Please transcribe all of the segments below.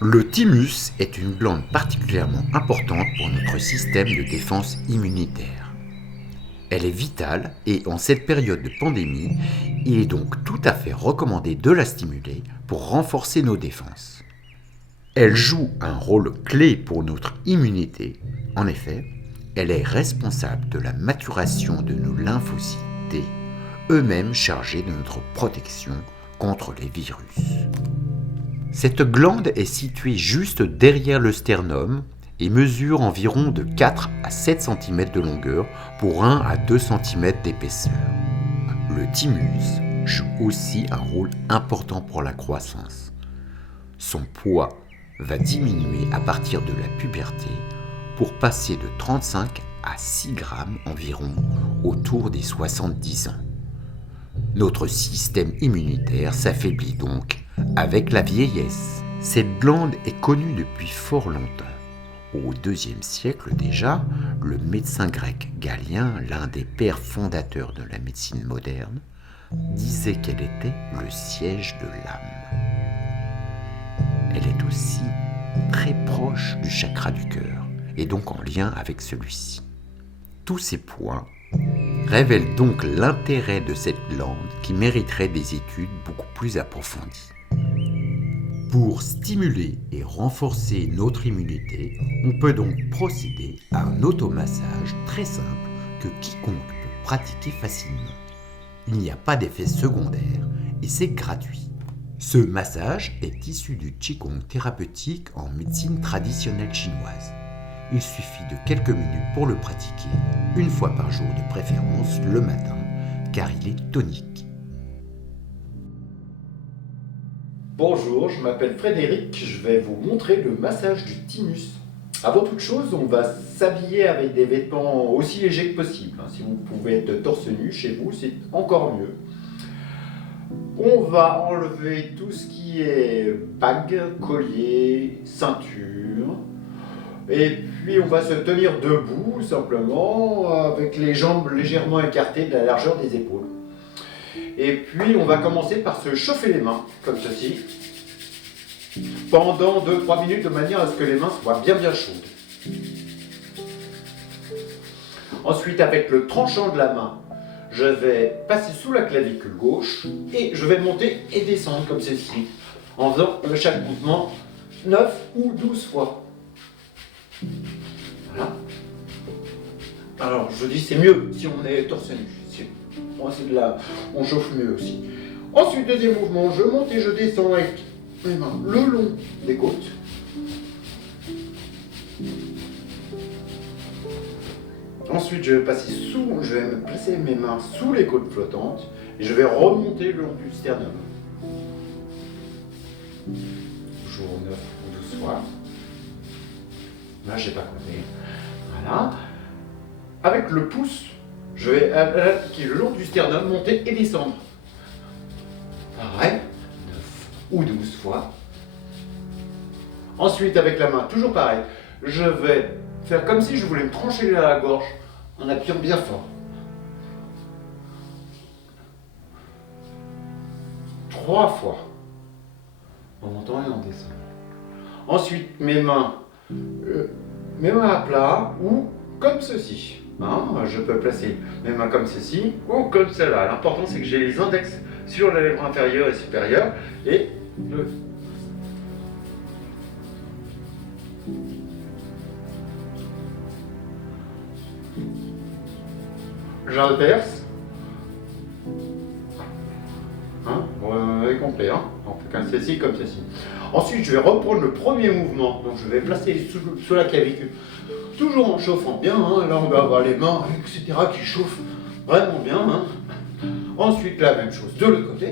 Le thymus est une glande particulièrement importante pour notre système de défense immunitaire. Elle est vitale et en cette période de pandémie, il est donc tout à fait recommandé de la stimuler pour renforcer nos défenses. Elle joue un rôle clé pour notre immunité. En effet, elle est responsable de la maturation de nos lymphocytes T, eux-mêmes chargés de notre protection contre les virus. Cette glande est située juste derrière le sternum et mesure environ de 4 à 7 cm de longueur pour 1 à 2 cm d'épaisseur. Le thymus joue aussi un rôle important pour la croissance. Son poids va diminuer à partir de la puberté pour passer de 35 à 6 grammes environ autour des 70 ans. Notre système immunitaire s'affaiblit donc avec la vieillesse. Cette glande est connue depuis fort longtemps. Au IIe siècle déjà, le médecin grec Galien, l'un des pères fondateurs de la médecine moderne, disait qu'elle était le siège de l'âme. Elle est aussi très proche du chakra du cœur et donc en lien avec celui-ci. Tous ces points révèlent donc l'intérêt de cette glande qui mériterait des études beaucoup plus approfondies. Pour stimuler et renforcer notre immunité, on peut donc procéder à un automassage très simple que quiconque peut pratiquer facilement. Il n'y a pas d'effet secondaire et c'est gratuit. Ce massage est issu du Qigong thérapeutique en médecine traditionnelle chinoise. Il suffit de quelques minutes pour le pratiquer, une fois par jour de préférence le matin, car il est tonique. Bonjour, je m'appelle Frédéric, je vais vous montrer le massage du thymus. Avant toute chose, on va s'habiller avec des vêtements aussi légers que possible. Si vous pouvez être torse nu chez vous, c'est encore mieux. On va enlever tout ce qui est bague, collier, ceinture. Et puis on va se tenir debout simplement avec les jambes légèrement écartées de la largeur des épaules. Et puis on va commencer par se chauffer les mains, comme ceci, pendant 2-3 minutes de manière à ce que les mains soient bien chaudes. Ensuite, avec le tranchant de la main, je vais passer sous la clavicule gauche et je vais monter et descendre comme ceci, en faisant chaque mouvement 9 ou 12 fois. Voilà. Alors je dis c'est mieux si on est torse nu. On chauffe mieux aussi. Ensuite, deuxième mouvement, je monte et je descends avec mes mains le long des côtes. Ensuite, je vais me placer mes mains sous les côtes flottantes et je vais remonter le long du sternum. Toujours 9 ou 12 fois. Là, j'ai pas compté. Voilà. Avec le pouce, je vais appliquer le long du sternum, monter et descendre. Pareil, 9 ou 12 fois. Ensuite, avec la main, toujours pareil, je vais faire comme si je voulais me trancher la gorge en appuyant bien fort. 3 fois, en montant et en descendant. Ensuite, mes mains à plat ou comme ceci. Je peux placer mes mains comme ceci ou comme celle-là. L'important c'est que j'ai les index sur la lèvre inférieure et supérieure et j'inverse. Vous avez compris, Donc comme ceci, comme ceci. Ensuite, je vais reprendre le premier mouvement. Donc je vais placer sous la clavicule. Toujours en chauffant bien, là on va avoir les mains, etc. qui chauffent vraiment bien. Ensuite la même chose de l'autre côté.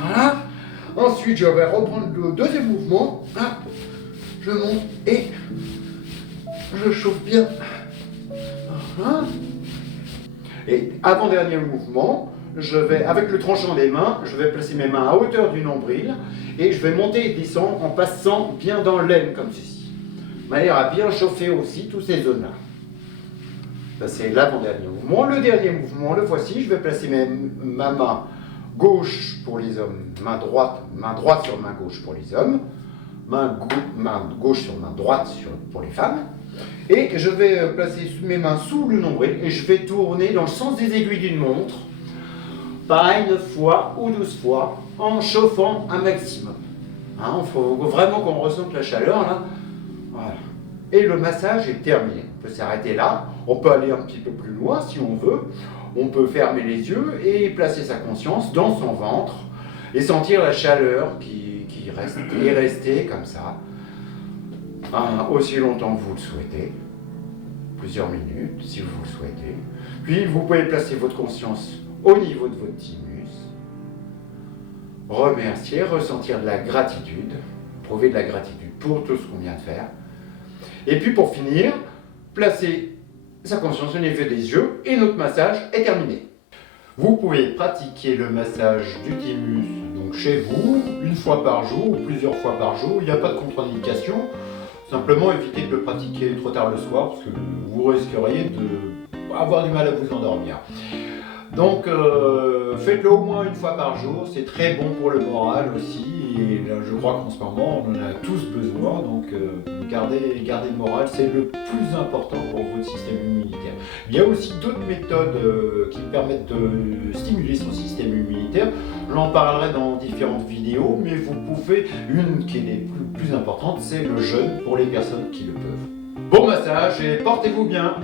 Voilà. Ensuite je vais reprendre le deuxième mouvement. Je monte et je chauffe bien. Voilà. Et avant-dernier mouvement, je vais, avec le tranchant des mains, je vais placer mes mains à hauteur du nombril et je vais monter et descendre en passant bien dans l'aine comme ceci. manière à bien chauffer aussi toutes ces zones-là. Ça, c'est l'avant-dernier mouvement. Le dernier mouvement, le voici. Je vais placer ma main gauche pour les hommes, main droite sur main gauche pour les hommes, main gauche sur main droite pour les femmes. Et je vais placer mes mains sous le nombril et je vais tourner dans le sens des aiguilles d'une montre. Pareil, 9 fois ou 12 fois, en chauffant un maximum. Il faut vraiment qu'on ressente la chaleur là. Voilà. Et le massage est terminé. On peut s'arrêter là. On peut aller un petit peu plus loin si on veut. On peut fermer les yeux et placer sa conscience dans son ventre et sentir la chaleur qui reste et rester comme ça aussi longtemps que vous le souhaitez. Plusieurs minutes si vous le souhaitez. Puis vous pouvez placer votre conscience au niveau de votre thymus. Remercier, ressentir de la gratitude, prouver de la gratitude pour tout ce qu'on vient de faire. Et puis pour finir, placer sa conscience au niveau des yeux et notre massage est terminé. Vous pouvez pratiquer le massage du thymus donc chez vous, une fois par jour ou plusieurs fois par jour. Il n'y a pas de contre-indication. Simplement évitez de le pratiquer trop tard le soir parce que vous risqueriez d'avoir du mal à vous endormir. Donc faites-le au moins une fois par jour, c'est très bon pour le moral aussi, et là, je crois qu'en ce moment on en a tous besoin, donc gardez le moral, c'est le plus important pour votre système immunitaire. Il y a aussi d'autres méthodes qui permettent de stimuler son système immunitaire, j'en parlerai dans différentes vidéos, mais vous pouvez, une qui est les plus importantes, c'est le jeûne pour les personnes qui le peuvent. Bon massage et portez-vous bien!